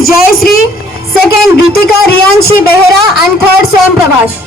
is Jayashree, second Ritika Riyanshi Behera, and third Swam Prabhash.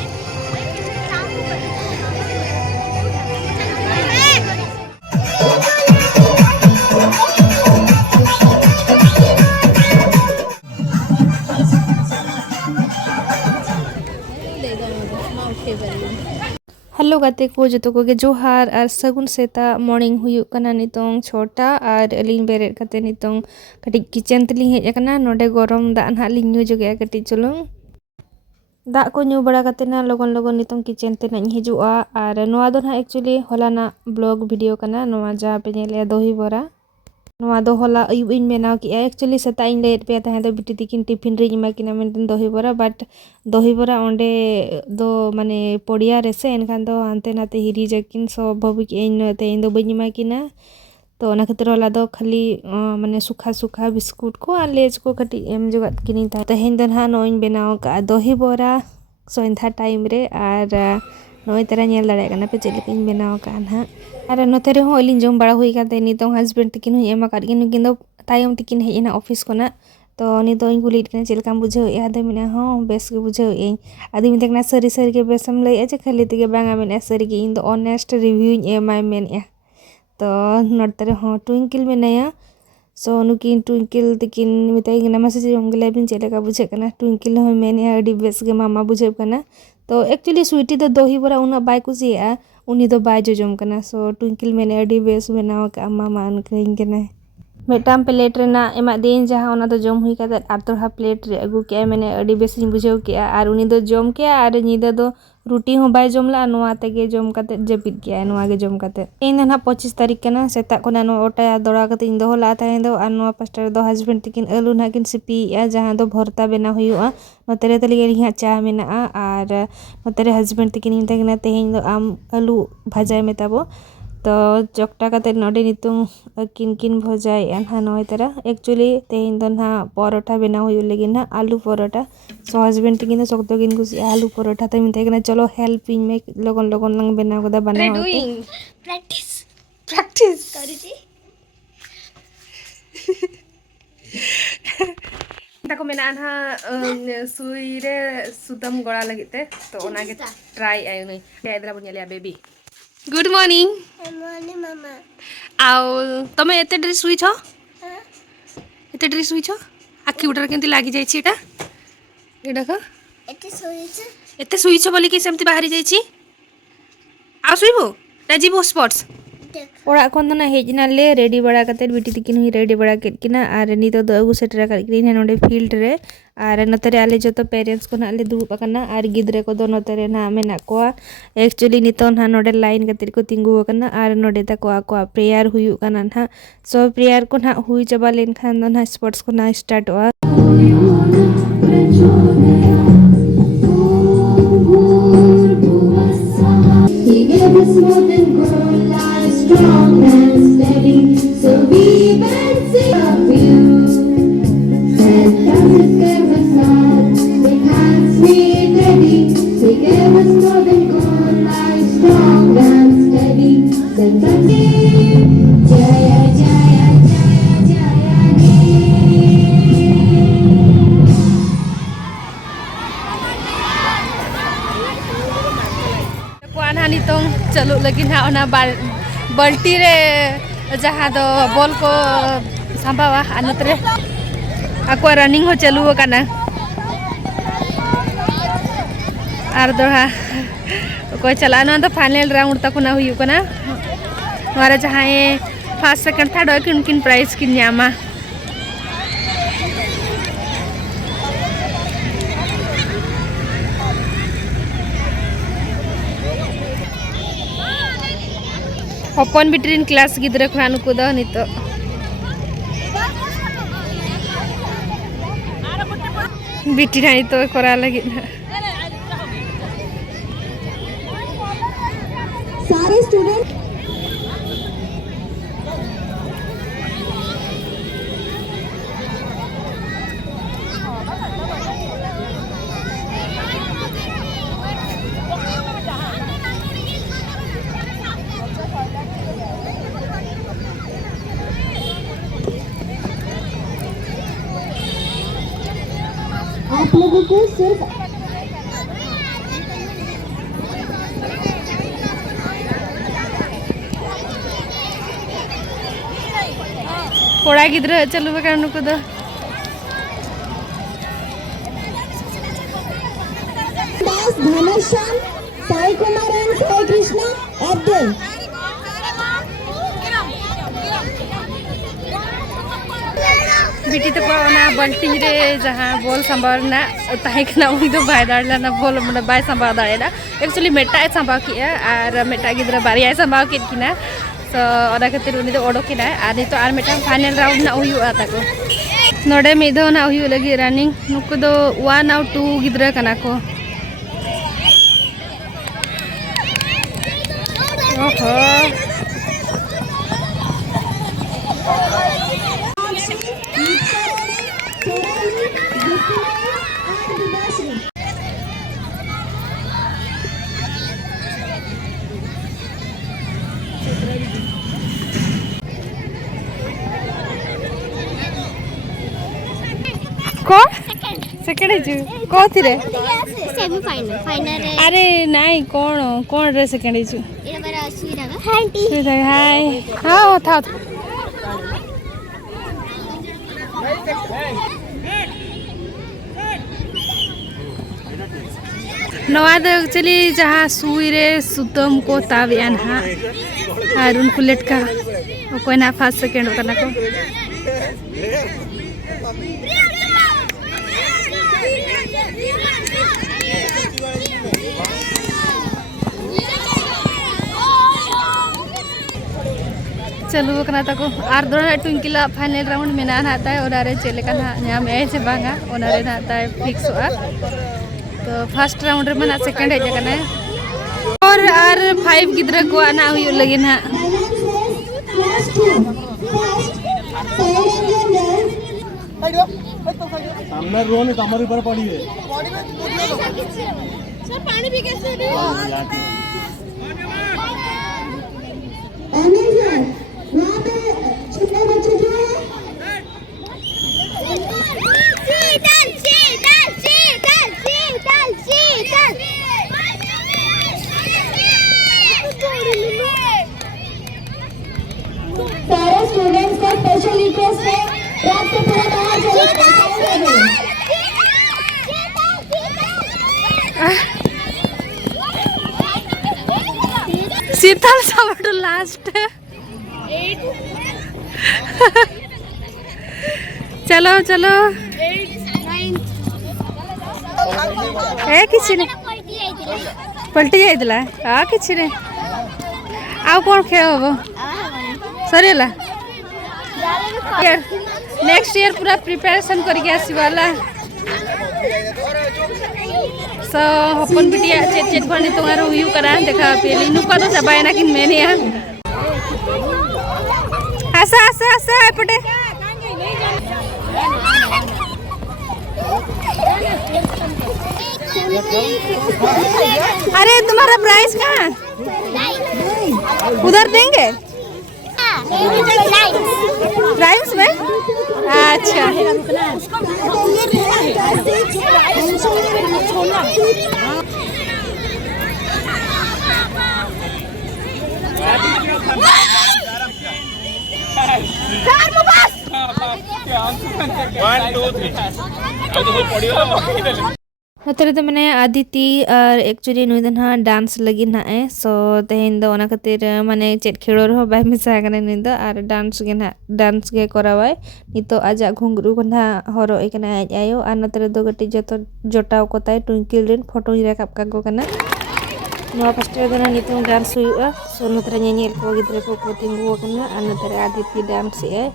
Hello गाते को जो को जोहार और सगुन सेता मॉर्निंग हुयुक कना नितोंग छोटा और अलिंग बेरेट कते नितोंग कटी किचन तलिंग हेज कना नोडे गरम दा ना लिंग न्यू जोगे कटी चुलुंग दा को न्यू बड़ा कते ना लगन लगन नितोंग किचन ते नाñ हिजुआ और नोआ दो ना एक्चुअली होलाना ब्लॉग वीडियो कना नोआ जा पे नेले दही बरा नोआ दो होला अयुब इन बनाव की एक्चुअली सेता इन लेट पे तहे दो बिटी तिकिन टिफिन रे इमा किना मेंटेन दही बरा बट दही बरा ओंडे दो माने पड़िया रेसे एनखान दो हानते नाते हिरी जकिन सो भाबी के इन ते इन दो बኝ इमा किना तो ओना खातिर होला दो खाली माने सुखा सुखा बिस्कुट को आ लेज को कटी एम जगत किनी ता तहेन दो ना नोइन बनाव का दही बरा सोइंथा टाइम रे और नोई तरह नेल दाड़े कना पे चेले किन बनाव का ना और नोते रे हो अलिन जम बड़ा हुई काते नितों हस्बैंड तिकिन हुई एमा काट किन किन दो तायम तिकिन हे इना ऑफिस कोना तो नि दो इन कुलीट कना चेलकाम बुझाव ए आदे मिना हो बेस के बुझाव ए आदि मिते कना सरी सरी के बेसम लई अचे खाली तिगे बांगा मेन सरी के इन दो ऑनेस्ट रिव्यू एमा मेन ए तो नोते रे हो ट्विंकल मेनाया सो नुकिन ट्विंकल तिकिन मिताई कना मैसेज हमगले बिन चेलेका बुझे कना ट्विंकल हो मेन ए अडी बेस के मामा बुझे कना तो एक्चुअली स्वीटी दो दही बरा उना बाय कुसिया उनी दो बाय जोजम कना सो ट्विंकल मेने अडी बेस बनाव का मामा अनकरिंग कना मेटाम प्लेट रेना एमा दिन जहां ओना दो जम हुई काते आर तोहा प्लेट रे अगु के मैंने अडी बेस बुझाव के और उनी दो जम के और निदा दो रुटी हो बाय जमला नोआ तेगे जम काते जपित के नोआ गे जम काते इन ना 25 तारीख कना सेता कोना नो ओटा दड़ा काते इन दो होला ताहे दो और नोआ पास्टर दो हस्बैंड तिकिन आलू ना किन सिपी या जहां दो भरता बेना हुयुआ नोतेरे तली लिहा चा मेना और नोतेरे हस्बैंड तिकिन इन तेगना तेहेन दो आम आलू भाजाय मेताबो तो चकटा काते नोडे नितुंग किन किन भजाय एनहा नोय तेरा एक्चुअली तेहेन दो ना परोठा बेना हुयु लेकिन ना आलू परोठा सो हस्बैंड तिकिन दो सख्तो किन कुछ आलू परोठा तो मिते कना चलो हेल्प इन में लगन लगन लंग बेना गदा बना होते प्रैक्टिस प्रैक्टिस करिजी ताको मेना ना सुई रे सुदम गोड़ा लगिते तो ओना के ट्राई आय नै देदला बनिया बेबी गुड मॉर्निंग मॉर्निंग मामा आओ तमे एते ड्रेस सुई छ एते ड्रेस सुई छ आखि उडर केंति लागी जाई छी एटा एडा का एते सुई छ बोली कि सेमति बाहरी जाई छी आ सुईबो राजीबो स्पोर्ट्स ओड़ा कोन ना हेजना ले रेडी बड़ा कते बिटी तिकिन हुई रेडी बड़ा केट किना आर नि तो अगु सेटरा कर किन नोडे फील्ड रे आर नतरे आले जतो पेरेंट्स को ना ले दुड़ुब कना आर गिद्रे को दो नतरे ना मेना को एक्चुअली नितो ना नोडे लाइन कतिर को तिंगु कना आर नोडे ता को प्रेयर हुयु कना ना सो प्रेयर को ना हुई चबा लेन खान ना स्पोर्ट्स को ना स्टार्ट हुआ Strong and steady, so we will sing of you. And does it give us all? We can't see ready. He gave us more than gold, like strong and steady. Then Sunday, Jaya Jaya Jaya Jaya Kuan हानि तों चलो लगिन हा ओना बल्टी रे जहाँ दो बॉल को संभावा अनतरे आको रनिंग हो चलू कना आर दोहा को चलाना तो फाइनल राउंड तक ना हुई कना हमारे जहाँ फर्स्ट सेकंड थर्ड किन किन प्राइज किन Nyama open between class गिद्रे Khan को दो नितो बिटी नहीं तो करा लगी सारे स्टूडेंट आपको सिर्फ कोड़ा गिद्रा चलो बका नुको दो दास धनश्याम साई कुमार एंड साई कृष्णा अब्दुल बिटी तो ना बल्टी रे जहाँ बॉल संभालना तहकना उन दो बाय दाड़ना बॉल मतलब बाय संभाल दाड़ेना एक्चुअली मेटा संभाल किया और मेटा गिद्रा बारिया संभाल किन किना तो ओना खातिर उनी दो ओडोकिना और नितो आर मेटा फाइनल राउंड ना हुयुआ ताको नोडे मिदो ना हुयु लगी रनिंग नुको दो 1 और 2 गिद्रा कना को ओहो कौन सेकेंड है कौन रे सेमीफाइनल फाइनल रे अरे नहीं कौन रे सेकेंड है ये बरा सुविधा का आंटी सुविधा हाय हाँ था नवा दो एक्चुअली जहाँ सुई रे सुतम को ताबियान हाँ और उनको लेट का कोई ना फर्स्ट सेकेंड करना को चलो करना तको आर दोना ट्विंकिला फाइनल राउंड में ना आता है और अरे चले का ना यहाँ में ऐसे बांगा और अरे ना आता है फिक्स हुआ तो फर्स्ट राउंड में ना सेकंड है जगह ना और आर 5 गिद्रा को आना हुई लगी ना सामने रो नहीं हमारे ऊपर पड़ी है सर पानी भी कैसे दे वहाँ पे छोटे बच्चे जो है सारे स्टूडेंट्स को स्पेशल रिक्वेस्ट है रात को पूरा बाहर चले शीतल सब लास्ट चलो चलो ए किसी ने पलटी जाइला आ किसी ने आउ कौन खेल हम सरेला नेक्स्ट ईयर पूरा प्रिपरेशन करके आसीवाला सो अपन बिटिया चेत चेत भरनी तुम्हारा हुयू करा देखा पेली नुका तो चबाय ना किन मैंने यार आसा आसा आसा पटे अरे तुम्हारा प्राइस कहाँ उधर देंगे राइम्स में अच्छा नतरे तो मैंने आदिति और एक्चुअली नुई दन हाँ डांस लगी ना है सो तेहेन दो ओना खातिर माने चेत खेड़ो रहो बाय मिसा कने नुई दो और डांस गे करावाय नितो आजा घुंगरू कोना हरो एकना आज आयो और नतरे दो गटी जतो जोटाव को ताय ट्विंकल रेन फोटो राकाब कागो कना नवा पास्टर दो नितो डांस हुआ सो नतरे ñeñel को गिद्रे को तिंगु कना और नतरे आदिति डांस है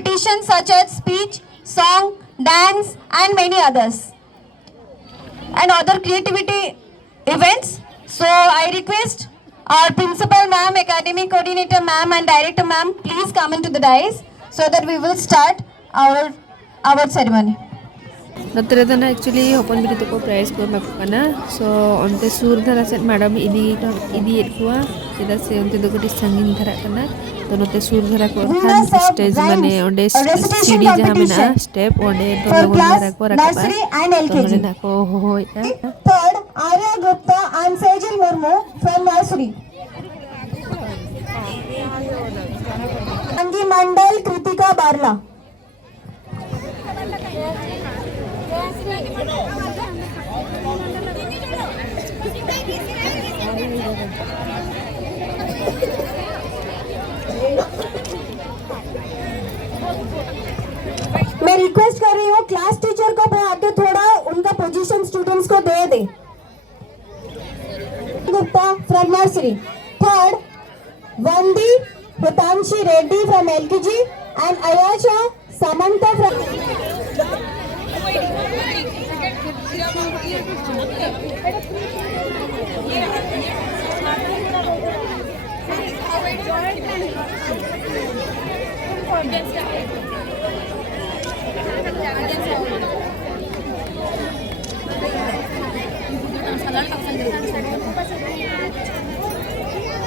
competitions such as speech, song, dance, and many others, and other creativity events. So I request our principal ma'am, academic coordinator ma'am, and director ma'am, please come into the dais so that we will start our ceremony. नतरे दना actually हपन बिरी तको price को एमा कना सो onte sur dhara set madam idi et kuwa cheda se onte do kati sangin dhara kana to note sur dhara ko khan stage mane onde cd jaha mena step onde dogon dhara ko rakaba to mane na ko hoi Third, Arya Gupta and Sejal Murmu from nursery. Angi Mandal, Kritika Barla. मैं request कर रही हूँ class teacher को आके थोड़ा उनका position students को दे दे. Gupta from nursery. Third, Vandi Hutanshi Reddy from LKG and Ayasha Samantha from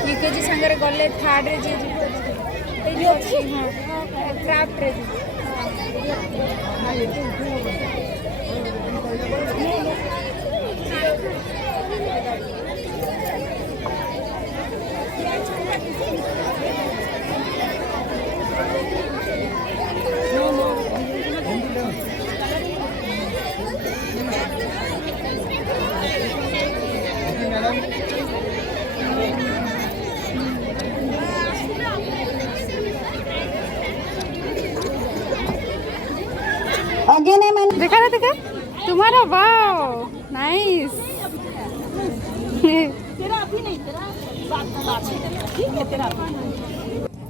UKG संगरे गले थर्ड रे जे एई अछि हां क्राफ्ट रे again I mean देखा तुम्हारा wow nice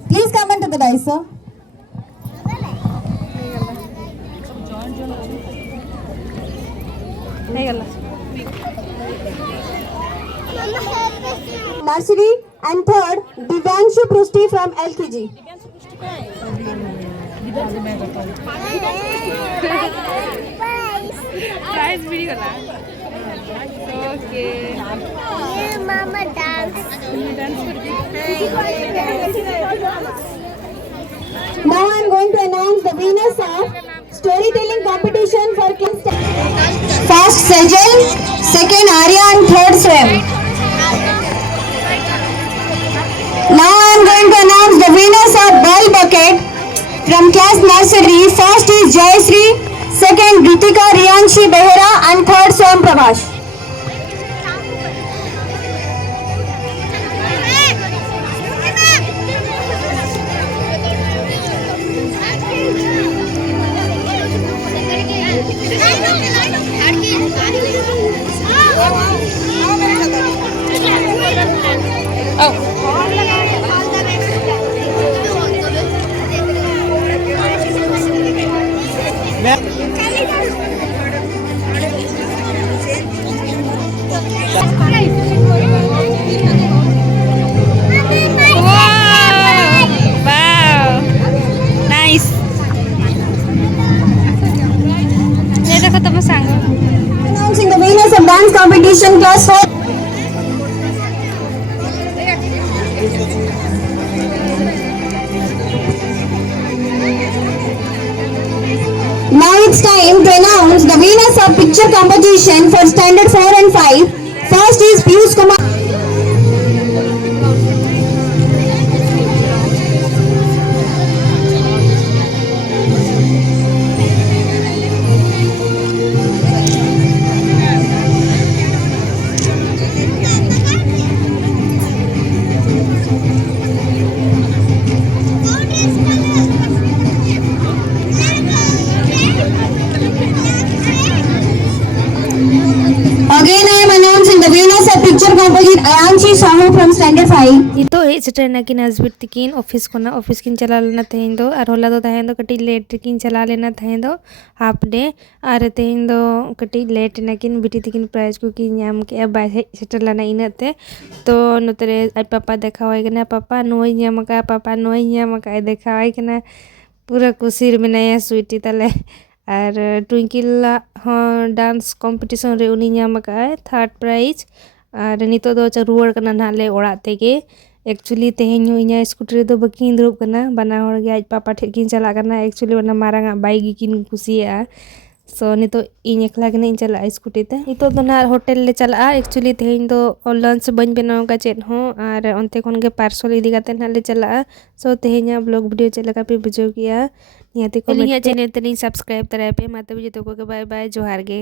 please come into the dais sir. Nursery and third Divyanshu Prusti from LKG. प्राइस मिल गला ओके ये मामा dance Now I am going to announce the winners of storytelling competition for class. First Sejal, second Arya and third Swam. Now I am going to announce the winners of ball bucket from class nursery. First is Jayashree, second Ritika Riyanshi Behera and third Swam Prabhash. Nice ये देखो तुम सांग Announcing the winners of dance competition class 4. Now it's time to announce the winners of picture competition for standard 4 and 5. First is Piyush Kumar. Again I am announcing the winners of picture competition. Murmu from Standard 5. नितो hedge सेटरना किन husband तकिन office कोना office किन चला लेना तेहें दो और होला दो तहें दो कटी लेट किन चला लेना तहें दो हाफ डे और तेहें दो कटी लेट ना किन बिटी तकिन प्राइज को किन नाम के बाय हेज सेटर लाना इनते तो नतरे आई पापा देखा होय कना पापा नोय नाम का पापा नोय नाम का देखा होय कना पूरा खुशी मेनाया स्वीटी तले और ट्विंकल हाँ डांस कॉम्पिटिशन रे उनी नाम का थर्ड प्राइज और नितो दो रुआड़ कना नाले ओड़ा तेगे एक्चुअली तेहें इना स्कूटी रे दो बकिन दुरुब कना बना होड़ गे आज पापा ठे किन चला कना एक्चुअली वना मारांगा बाइक किन कुसिया सो नितो इन एकला कना इन चला स्कूटी ते नितो दो ना होटल ले चला एक्चुअली तेहें दो लंच बन बनाव का चेत हो और अंते खन गे पार्सल इदी काते ना ले चला सो तेहें ब्लॉग वीडियो चला का पे बुझो गया नियाते को चैनल तनी सब्सक्राइब तराय पे माता भी जतो को बाय बाय जोहार गे।